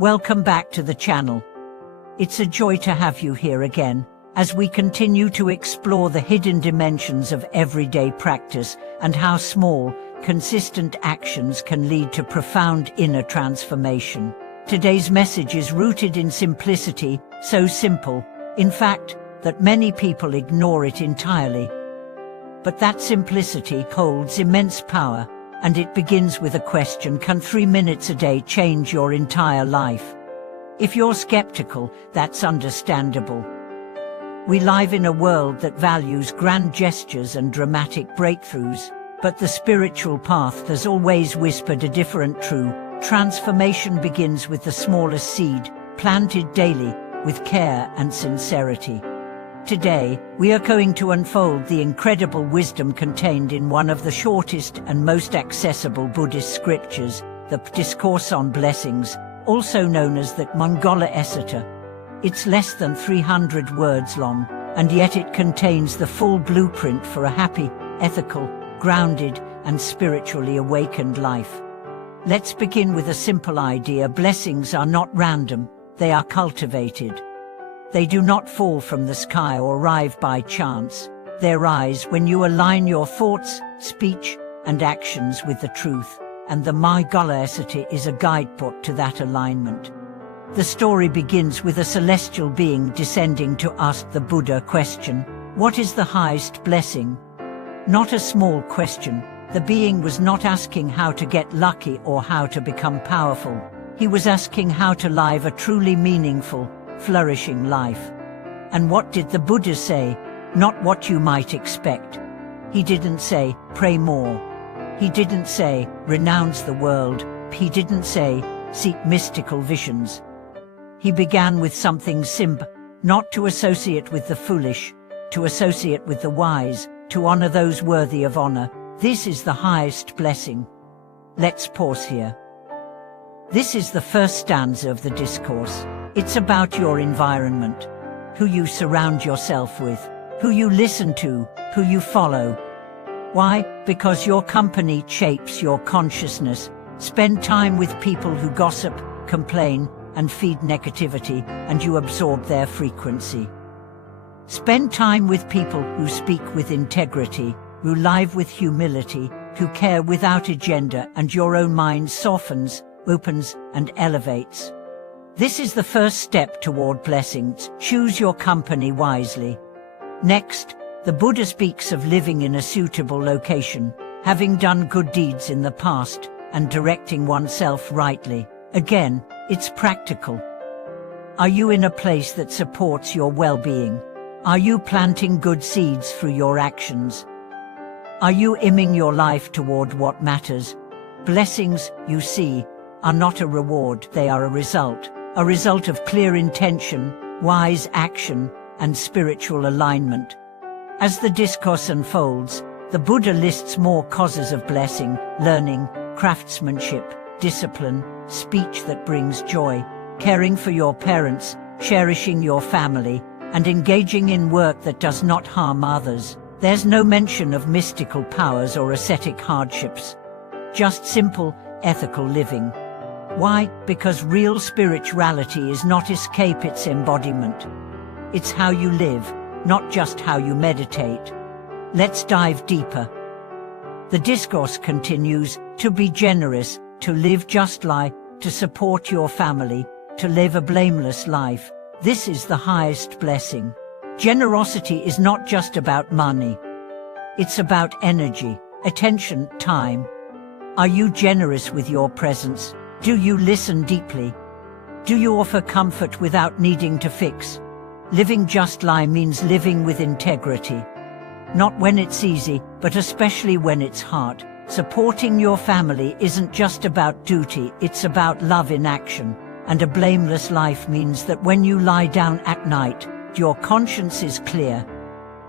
Welcome back to the channel. It's a joy to have you here again, as we continue to explore the hidden dimensions of everyday practice and how small, consistent actions can lead to profound inner transformation. Today's message is rooted in simplicity, so simple, in fact, that many people ignore it entirely. But that simplicity holds immense power, and it begins with a question: can 3 minutes a day change your entire life? If you're skeptical, that's understandable. We live in a world that values grand gestures and dramatic breakthroughs, but the spiritual path has always whispered a different truth. Transformation begins with the smallest seed, planted daily, with care and sincerity. Today, we are going to unfold the incredible wisdom contained in one of the shortest and most accessible Buddhist scriptures, the Discourse on Blessings, also known as the Mangala Sutta. It's less than 300 words long, and yet it contains the full blueprint for a happy, ethical, grounded, and spiritually awakened life. Let's begin with a simple idea: blessings are not random, they are cultivated. They do not fall from the sky or arrive by chance. They rise when you align your thoughts, speech, and actions with the truth, and the Mangala Sutta is a guidebook to that alignment. The story begins with a celestial being descending to ask the Buddha question: what is the highest blessing? Not a small question. The being was not asking how to get lucky or how to become powerful. He was asking how to live a truly meaningful, flourishing life. And what did the Buddha say? Not what you might expect. He didn't say, pray more. He didn't say, renounce the world. He didn't say, seek mystical visions. He began with something simple: not to associate with the foolish, to associate with the wise, to honor those worthy of honor. This is the highest blessing. Let's pause here. This is the first stanza of the discourse. It's about your environment, who you surround yourself with, who you listen to, who you follow. Why? Because your company shapes your consciousness. Spend time with people who gossip, complain, and feed negativity, and you absorb their frequency. Spend time with people who speak with integrity, who live with humility, who care without agenda, and your own mind softens, opens, and elevates. This is the first step toward blessings. Choose your company wisely. Next, the Buddha speaks of living in a suitable location, having done good deeds in the past, and directing oneself rightly. Again, it's practical. Are you in a place that supports your well-being? Are you planting good seeds through your actions? Are you aiming your life toward what matters? Blessings, you see, are not a reward, they are a result of clear intention, wise action, and spiritual alignment. As the discourse unfolds, the Buddha lists more causes of blessing: learning, craftsmanship, discipline, speech that brings joy, caring for your parents, cherishing your family, and engaging in work that does not harm others. There's no mention of mystical powers or ascetic hardships. Just simple, ethical living. Why? Because real spirituality is not escape, it's embodiment. It's how you live, not just how you meditate. Let's dive deeper. The discourse continues: to be generous, to live justly, to support your family, to live a blameless life. This is the highest blessing. Generosity is not just about money. It's about energy, attention, time. Are you generous with your presence? Do you listen deeply? Do you offer comfort without needing to fix? Living justly means living with integrity. Not when it's easy, but especially when it's hard. Supporting your family isn't just about duty, it's about love in action. And a blameless life means that when you lie down at night, your conscience is clear.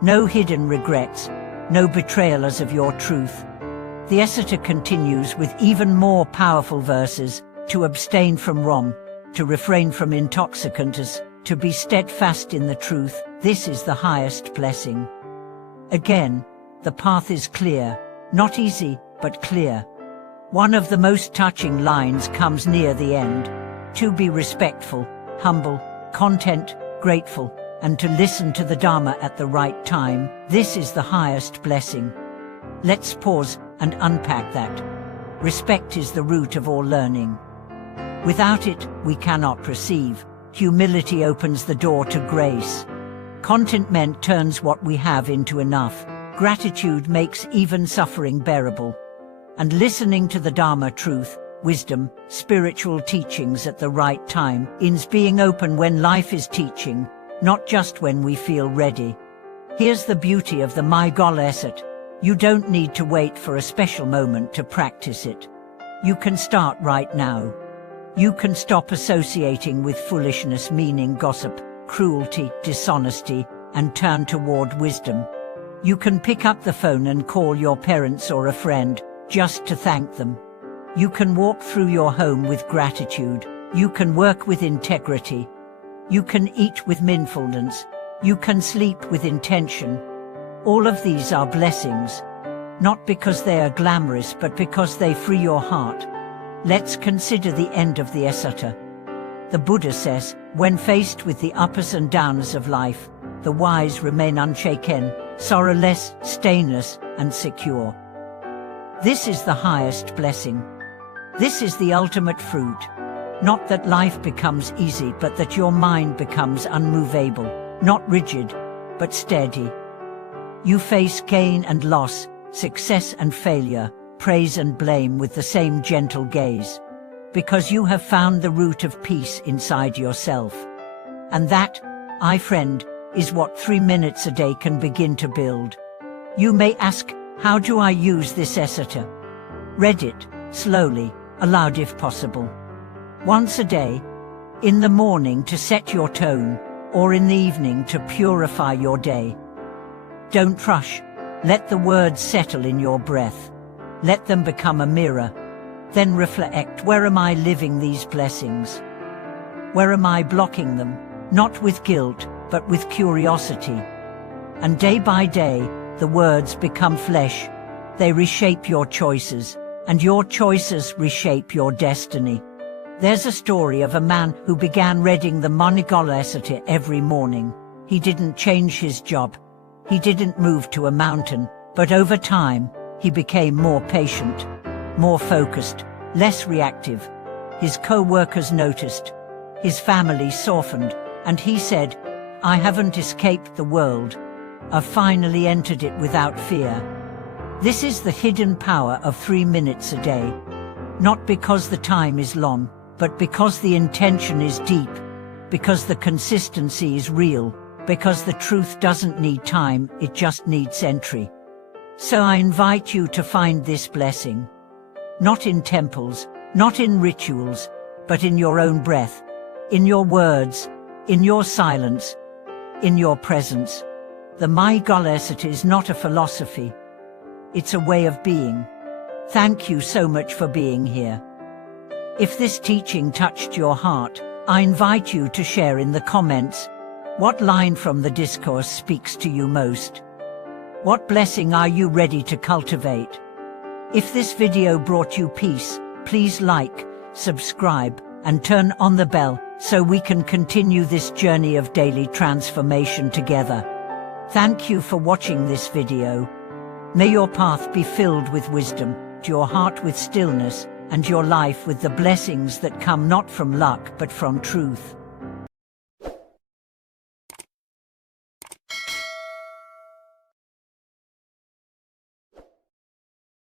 No hidden regrets, no betrayals of your truth. The Sutta continues with even more powerful verses: to abstain from wrong, to refrain from intoxicants, to be steadfast in the truth. This is the highest blessing. Again, the path is clear, not easy, but clear. One of the most touching lines comes near the end. to be respectful, humble, content, grateful, and to listen to the Dharma at the right time. This is the highest blessing. Let's pause and unpack that. Respect is the root of all learning. Without it, we cannot receive. Humility opens the door to grace. Contentment turns what we have into enough. Gratitude makes even suffering bearable. And listening to the Dharma, truth, wisdom, spiritual teachings at the right time, means being open when life is teaching, not just when we feel ready. Here's the beauty of the My Goal Asset. You don't need to wait for a special moment to practice it. You can start right now. You can stop associating with foolishness, meaning gossip, cruelty, dishonesty, and turn toward wisdom. You can pick up the phone and call your parents or a friend, just to thank them. You can walk through your home with gratitude. You can work with integrity. You can eat with mindfulness. You can sleep with intention. All of these are blessings, not because they are glamorous, but because they free your heart. Let's consider the end of the asata. The Buddha says, when faced with the ups and downs of life, the wise remain unshaken, sorrowless, stainless, and secure. This is the highest blessing. This is the ultimate fruit. Not that life becomes easy, but that your mind becomes unmovable, not rigid, but steady. You face gain and loss, success and failure, praise and blame with the same gentle gaze, because you have found the root of peace inside yourself. And that, my friend, is what 3 minutes a day can begin to build. You may ask, how do I use this asata? Read it, slowly, aloud if possible. Once a day, in the morning to set your tone, or in the evening to purify your day. Don't rush. Let the words settle in your breath. Let them become a mirror. Then reflect, where am I living these blessings? Where am I blocking them? Not with guilt, but with curiosity. And day by day, the words become flesh. They reshape your choices, and your choices reshape your destiny. There's a story of a man who began reading the My Goal Asata every morning. He didn't change his job. He didn't move to a mountain, but over time, he became more patient, more focused, less reactive. His co-workers noticed. His family softened, and he said, I haven't escaped the world. I've finally entered it without fear. This is the hidden power of 3 minutes a day. Not because the time is long, but because the intention is deep, because the consistency is real, because the truth doesn't need time, it just needs entry. So I invite you to find this blessing. Not in temples, not in rituals, but in your own breath, in your words, in your silence, in your presence. The My Goal Asata is not a philosophy. It's a way of being. Thank you so much for being here. If this teaching touched your heart, I invite you to share in the comments. What line from the Discourse speaks to you most? What blessing are you ready to cultivate? If this video brought you peace, please like, subscribe, and turn on the bell so we can continue this journey of daily transformation together. Thank you for watching this video. May your path be filled with wisdom, your heart with stillness, and your life with the blessings that come not from luck but from truth.